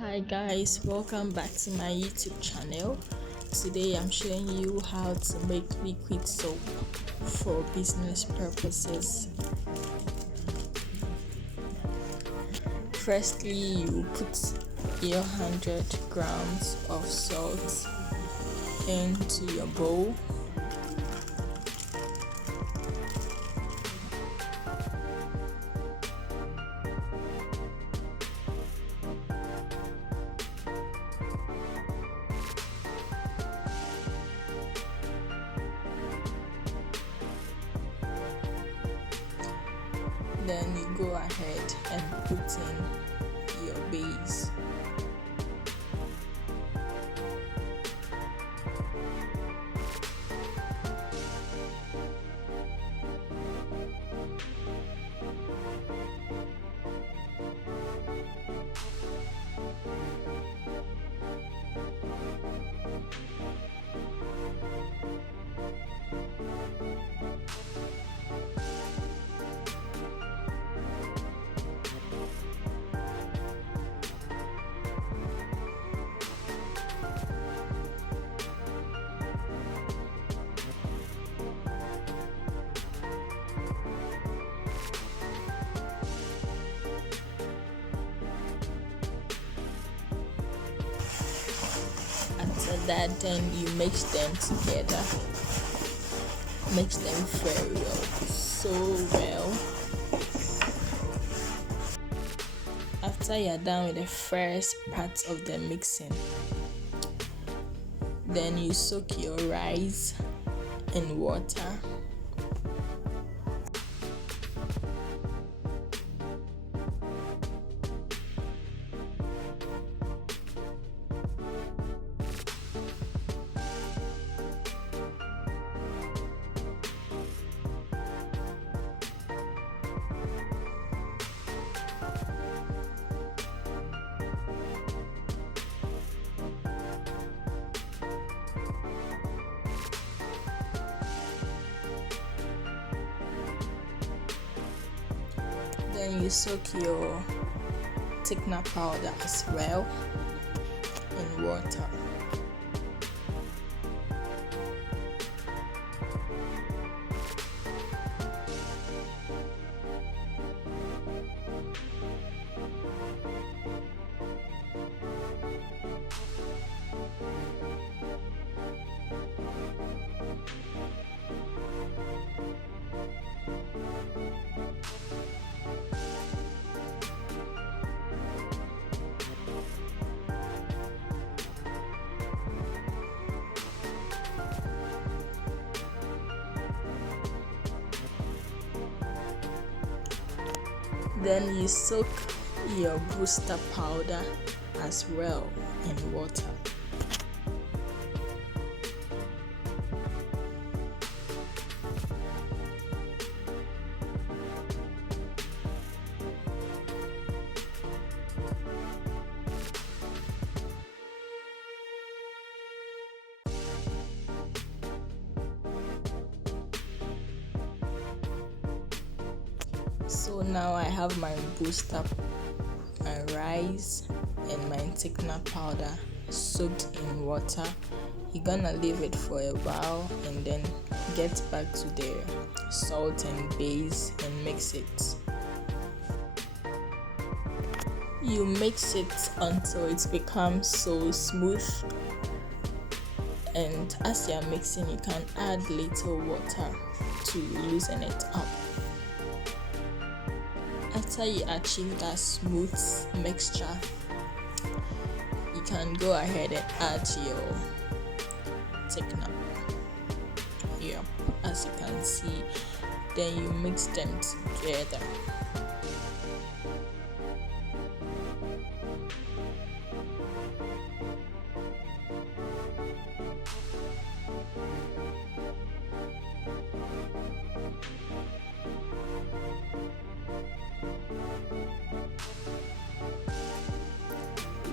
Hi guys, welcome back to my YouTube channel. Today I'm showing you how to make liquid soap for business purposes. Firstly, you put your 100 grams of salt into your bowl. Then you go ahead and put in your base. After that, then you mix them together. Mix them very well, so well. After you're done with the first part of the mixing, then you soak your rice in water. Then you soak your thickener powder as well in water. Then you soak your booster powder as well in water. So now I have my booster, my rice, and my thickener powder soaked in water. You're gonna leave it for a while and then get back to the salt and base and mix it. You mix it until it becomes so smooth, and as you're mixing, you can add little water to loosen it up. After you achieve that smooth mixture, you can go ahead and add your thickener. Yep, as you can see, then you mix them together.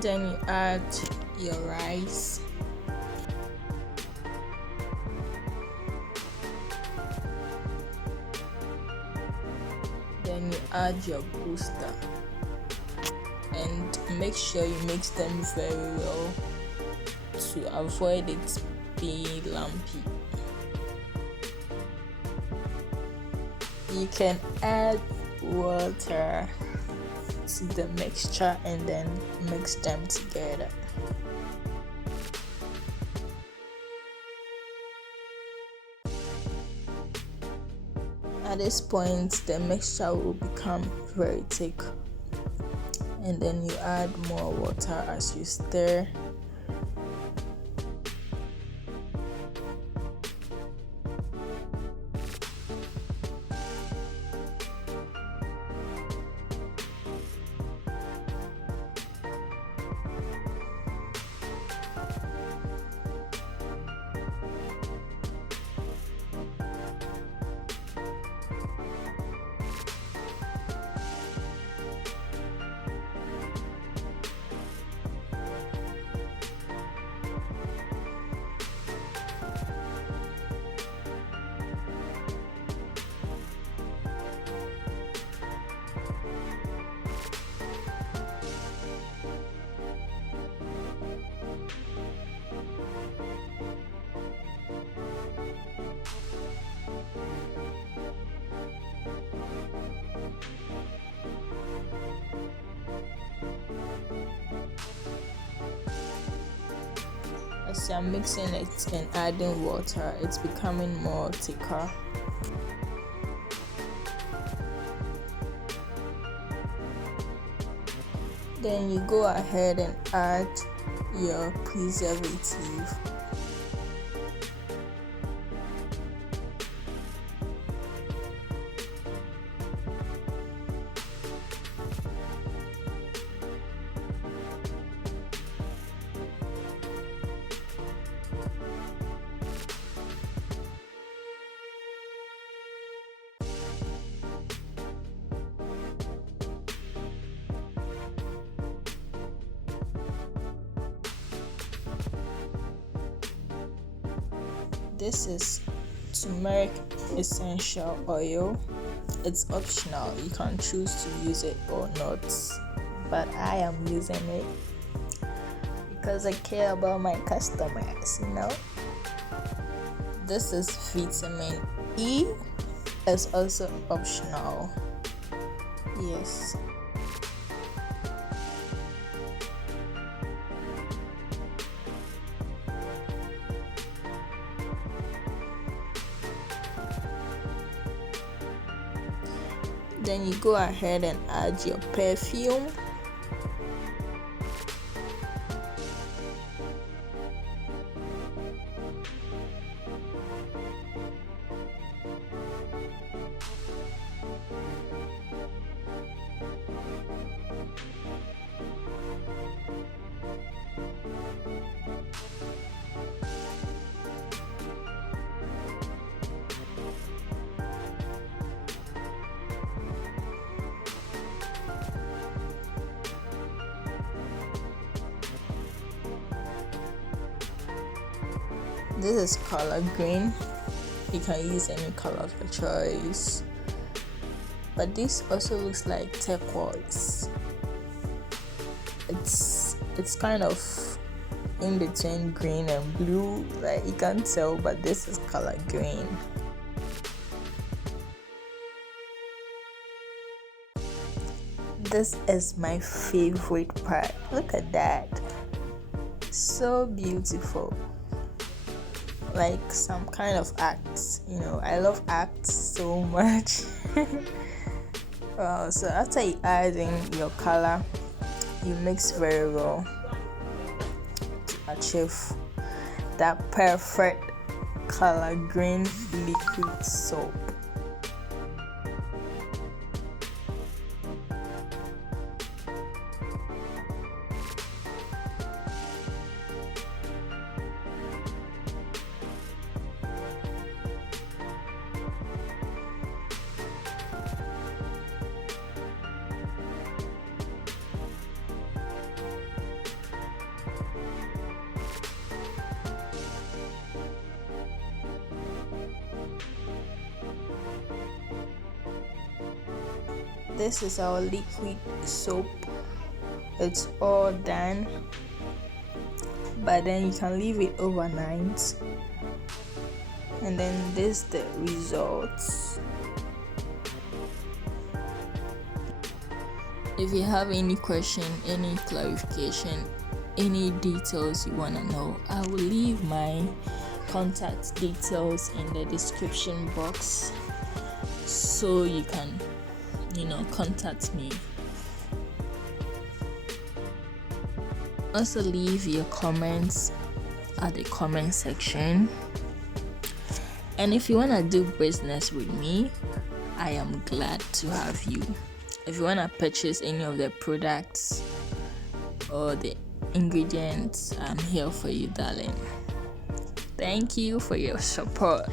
Then you add your rice. Then you add your booster and make sure you mix them very well to avoid it being lumpy. You can add water to the mixture and then mix them together. At this point, the mixture will become very thick, and then you add more water as you stir. As you're mixing it and adding water, it's becoming more thicker. Then you go ahead and add your preservative. This is turmeric essential oil. It's optional, you can choose to use it or not, but I am using it because I care about my customers, This is vitamin E. It's also optional. Yes. Then you go ahead and add your perfume. This is color green. You can use any color of your choice, but this also looks like turquoise. It's kind of in between green and blue, like you can't tell, but this is color green. This is my favorite part. Look at that, so beautiful, like some kind of acts. I love acts so much. Wow. So after you add in your color, you mix very well to achieve that perfect color green liquid soap. This is our liquid soap. it's all done, but then you can leave it overnight, and then this the results. If you have any question, any clarification, any details you want to know, I will leave my contact details in the description box so you can contact me. Also leave your comments at the comment section, and if you want to do business with me, I am glad to have you. If you want to purchase any of the products or the ingredients, I'm here for you, darling. Thank you for your support.